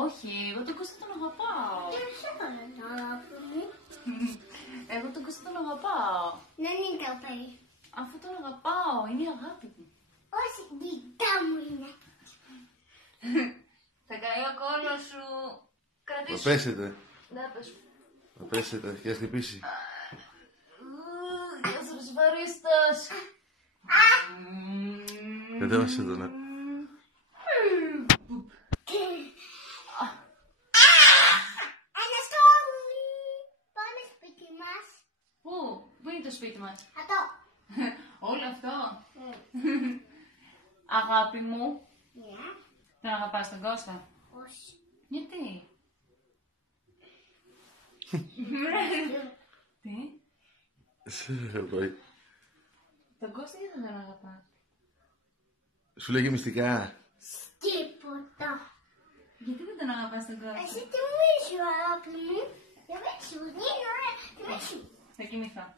Όχι, εγώ τον Κώστα τον αγαπάω. Δεν σε έκανα το αγάπη μου. Εγώ τον Κώστα τον αγαπάω. Δεν είναι το παιδί. Αφού τον αγαπάω, είναι η αγάπη μου. Όχι, δικά μου είναι. Θα καεί ο κόλλος σου. Κρατήσου. Θα πέσετε. Να πες. Θα πέσετε και θα χτυπήσει. Γεια σας βαρίστας. Κατέβασε τον. Αναστόλη. Πάμε σπίτι μας. Πού είναι το σπίτι μας? Αυτό. Όλο αυτό. Αγάπη μου. Ναι. Τον αγαπάς τον Κώστα? Όχι. Γιατί? Τι? Σε αγαπάει. Τον Κώστα γιατί δεν τον αγαπάς? Σου λέγει μυστικά. Τίποτα. Γιατί δεν τον αγαπάς τον Κώστα? Εσύ τι μου είσαι αγάπη μου. Δεν με σου. Είναι ωραία. Δεν με σου. Θα κοιμηθώ.